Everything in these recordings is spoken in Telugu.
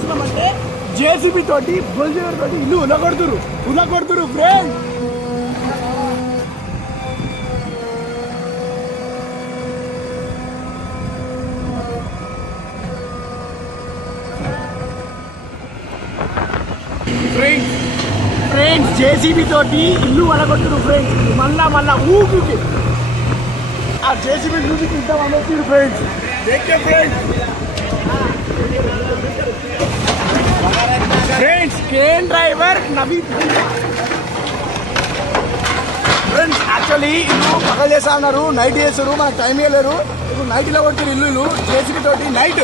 చేస్తున్నామంటే జేసీబీ తోటి బొల్జర్ తోటి ఇల్లు ఉలగొడుతురు ఫ్రెండ్. ఫ్రెండ్స్ జేసీబీ తోటి ఇల్లు వలగొట్టురు ఫ్రెండ్స్. మళ్ళా ఊపికి ఆ జేసీబీ ఊపికి ఇద్దాం అనేది ఫ్రెండ్స్. ఫ్రెండ్స్ కేన్ డ్రైవర్ నవీన్. ఫ్రెండ్స్ యాక్చువల్లీ ఇల్లు పగలు చేస్తా అన్నారు, నైట్ చేస్తారు, మనకు టైం ఇవ్వలేరు. ఇప్పుడు నైట్ ఇలా కొడుతున్నారు ఇల్లు జేసీబీ తోటి నైట్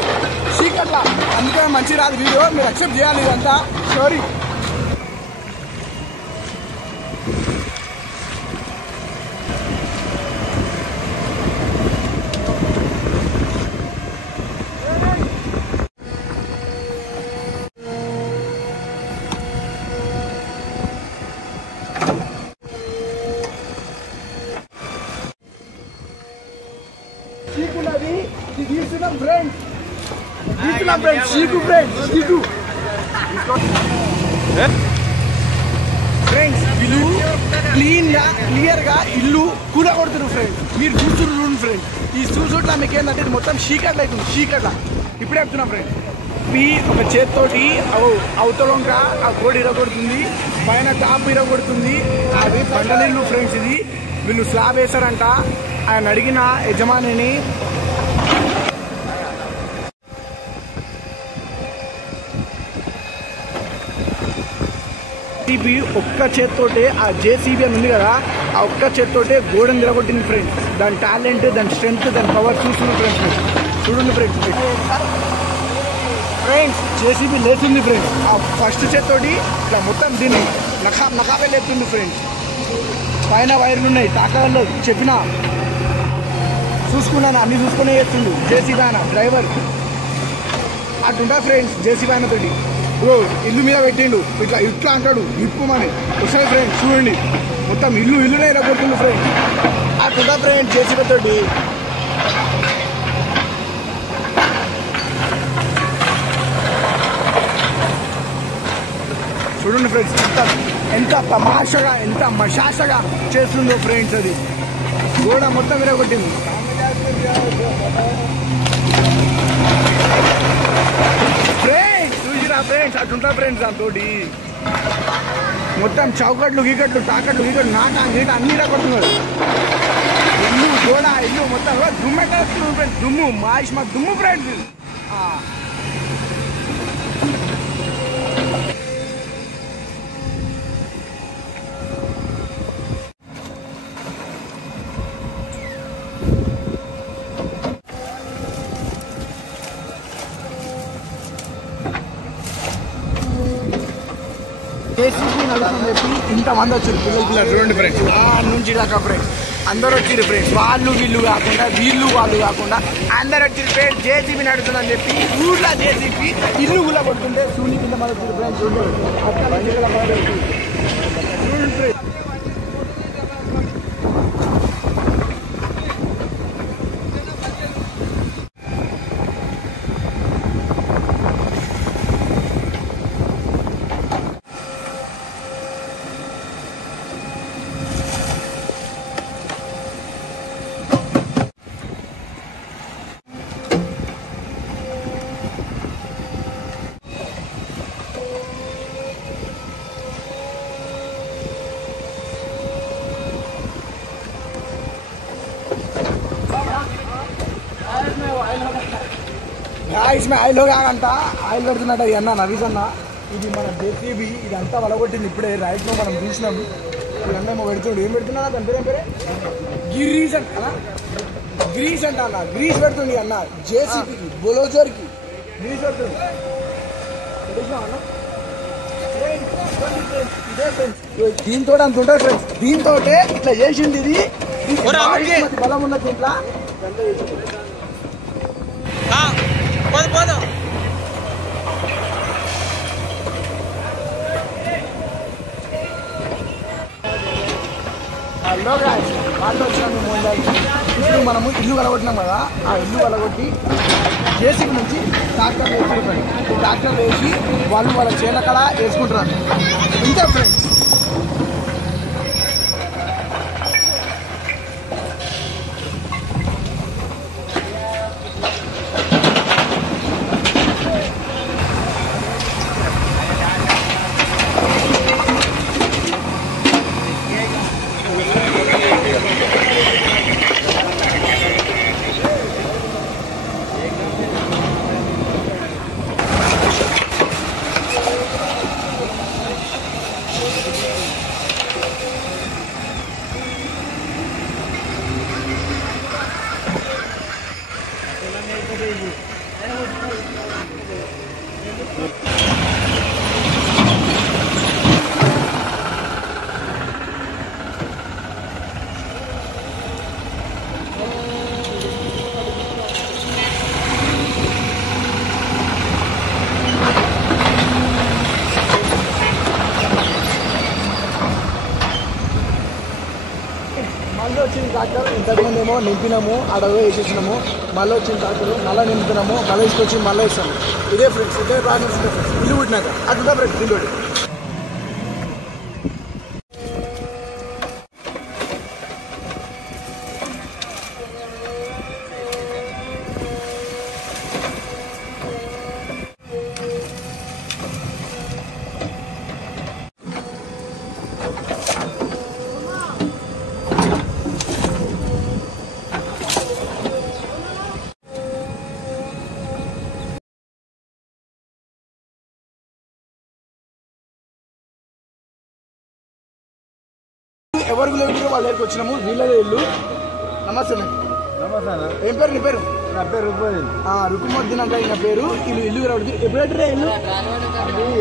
చీకట్లా. అందుకే మంచి రాదు వీడియో, మీరు అక్సెప్ట్ చేయాలి ఇదంతా స్టోరీ. ఫ్రెండ్స్ వీళ్ళు క్లియర్ గా ఇల్లు కూలగొడుతున్నారు ఫ్రెండ్స్. మీరు చూస్తున్నారు ఫ్రెండ్స్. ఈ చూసుట్లా మీకు ఏంటంటే ఇది మొత్తం చీకట్ల అవుతుంది, చీకట్ల. ఇప్పుడే చెప్తున్నా ఫ్రెండ్స్, ఒక చేతితోటి అవతలంగా ఆ గోడ ఇరగొడుతుంది, పైన టాప్ ఇరగొడుతుంది. అది బండలిల్లు ఫ్రెండ్స్. ఇది వీళ్ళు స్లాబ్ వేశారంట. ఆయన అడిగిన యజమానిని ఒక్క చేత్తోటే ఆ జేసీబీ అని ఉంది కదా, ఆ ఒక్క చేత్తోటే గోడను నిలగొట్టింది ఫ్రెండ్స్. దాని టాలెంట్, దాని స్ట్రెంగ్త్, దాని పవర్ చూస్తుంది ఫ్రెండ్స్. చూడండి ఫ్రెండ్స్ జేసీబీ లేచింది ఫ్రెండ్స్. ఆ ఫస్ట్ చేత్తోటి ఇట్లా మొత్తం దీన్ని నకాబే లేస్తుంది ఫ్రెండ్స్. పైన వైర్లు ఉన్నాయి, తాకాల్లో చెప్పిన చూసుకున్నాను, అన్ని చూసుకునే చేస్తుండు జేసీబీ ఆయన డ్రైవర్. అటుంటా ఫ్రెండ్స్ జేసీబీ ఆయన తోటి ఇల్లు మీద పెట్టిండు. ఇట్లా అంటాడు ఇప్పుమని వస్తాయి ఫ్రెండ్స్. చూడండి మొత్తం ఇల్లునే ఇరగొడుతుంది ఫ్రెండ్స్. అటుంటా ఫ్రెండ్స్ జేసీబీ తోటి. చూడండి ఫ్రెండ్స్ ఎంత తమాషగా, ఎంత మషాషగా చేస్తుందో ఫ్రెండ్స్. అది గోడ మొత్తం విరగొట్టింది. ఫ్రెండ్స్ చూసిరా ఫ్రెండ్స్, అటుంటా ఫ్రెండ్స్ దాంతో మొత్తం చౌకట్లు గీకట్లు తాకట్లు గీకట్లు నాట గీట అన్ని ఇరగొట్టున్నారు. ఇల్లు గోడ ఇల్లు మొత్తం దుమ్మెట్టేస్తున్నారు ఫ్రెండ్స్. దుమ్ము మా దుమ్ము ఫ్రెండ్స్. జేసీబీ నడుపుని చెప్పి ఇంతమంది వచ్చారు పిల్లలు. చూడండి ఫ్రెండ్స్ నుంచి దాకా ఫ్రెండ్స్ అందరూ వచ్చారు ఫ్రెండ్స్. వీళ్ళు కాకుండా అందరు వచ్చారు ఫ్రెండ్స్. జేసీబీ నడుతుందని చెప్పి ఊర్లో జేసీబీ ఇల్లు కూడా కొడుతుంటే సూని కింద మన ఫ్రెండ్స్. చూడండి ఫ్రెండ్స్ ఆయిల్ కాదంట, ఆయిల్ పెడుతున్నట్ట అన్న నవీస్ అన్న. ఇది మన జేసీబీ ఇదంతా వలగొట్టింది. ఇప్పుడే రైట్లో మనం చూసినాం. ఇవన్నీ పెడుతుండు. ఏం పెడుతున్నా దాని పేరే గ్రీస్ అంట అన్న. గ్రీస్ పెడుతుంది అన్న జేసీబీకి, బొలోజర్కి గ్రీస్ పెడుతుంది. దీంతో అంత ఉంటుంది ఫ్రెండ్స్. దీంతో ఇట్లా చేసింది. ఇది బలం ఉన్న దీంట్లో హలో గాయ్స్, వాళ్ళు వచ్చినాము. ఇప్పుడు మనము ఇల్లు కలగొట్టినాం కదా, ఆ ఇల్లు కలగొట్టి జేసీబీ నుంచి ట్రాక్టర్ వేసి ఫ్రెండ్స్. ఈ ట్రాక్టర్ వేసి వాళ్ళు వాళ్ళ చేల కడ వేసుకుంటున్నారు. ఇంతే ఫ్రెండ్స్. మళ్ళీ వచ్చిన ట్రాక్టర్ ఇంతకుముందు ఏమో నింపినాము, అడవి వేసేసినాము. మళ్ళీ వచ్చిన ట్రాక్టర్ మళ్ళీ నింపుతున్నాము, మళ్ళీ తీసుకొచ్చి మళ్ళీ వేస్తాము. ఇదే ఫ్రెండ్స్, ఇదే ప్రాసెస్ ఫ్రెండ్స్. ఇల్లు పుట్టినాక అట్లా ఫ్రెండ్స్ ఇల్లు. ఎవరికి లేదు వాళ్ళ దగ్గరికి వచ్చినాము. వీళ్ళదే ఇల్లు. నమస్తే. నమస్తే. ఏం పేరు నీ పేరు? నా పేరు రుక్మద్దీన్. రుక్మద్దీన్ అంటే ఈయన పేరు. ఇల్లు ఇల్లు రావద్దు. ఎప్పుడు కట్టిరా ఇల్లు?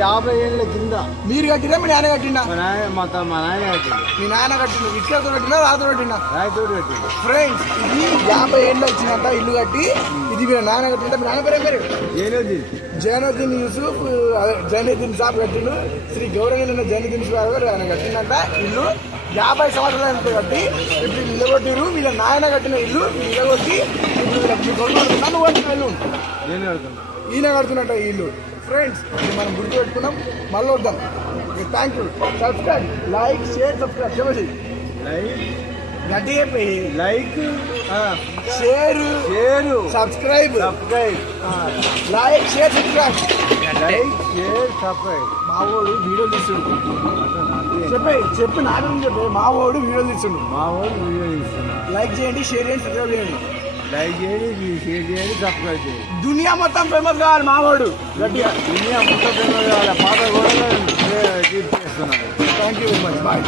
50 ఏళ్ళ కింద. మీరు కట్టినా మీ నాన్న కట్టినా? మా నాయన కట్టింది. మీ నాన్న కట్టింది. ఇటుకతో కట్టినా రాతో కట్టినా? రాయితో కట్టింది. ఫ్రెండ్స్ ఇది 50 ఏళ్ళు వచ్చినట్ట ఇల్లు కట్టి. ఇది మీ నాన్న కట్టింటే మీ నాన్న పేరు ఏం పేరు? జైనుద్దీన్ యూసుఫ్. జైనుద్దీన్ సాబ్ కట్టిండు. శ్రీ గౌరవనీయులైన జైనుద్దీన్ సాబ్ గారు ఆయన కట్టిందంట ఇల్లు. 50 సంవత్సరాలు కట్టి ఇప్పుడు నిలబొట్టిరు. వీళ్ళ నాయన కట్టిన ఇల్లు నిలబొట్టి ఇప్పుడు నన్ను కట్టిన ఇల్లు ఈయన కడుతున్నట్ట ఈ ఇల్లు. ఫ్రెండ్స్ ఇది మనం గుర్తు పెట్టుకున్నాం. మళ్ళీ వద్దాం. Thank you. Subscribe, like, share, subscribe చెప్పండి. గట్టి చెప్పి like, share, subscribe, like, share, subscribe. మావోడు వీడియో తీస్తుండు. చెప్పి నాకు చెప్పి మావోడు వీడియో తీస్తుండు. లైక్ చేయండి, షేర్ చేయండి, సబ్స్క్రైబ్ చేయండి. లైక్ చేయండి, షేర్ చేయండి, సబ్స్క్రైబ్ చేయండి. దునియా మొత్తం ఫేమస్ కావాలి మావోడు. గట్టిగా దునియా మొత్తం ఫేమస్ కావాలి. పాత కూడా చేస్తున్నాను. Thank you very much. Bye.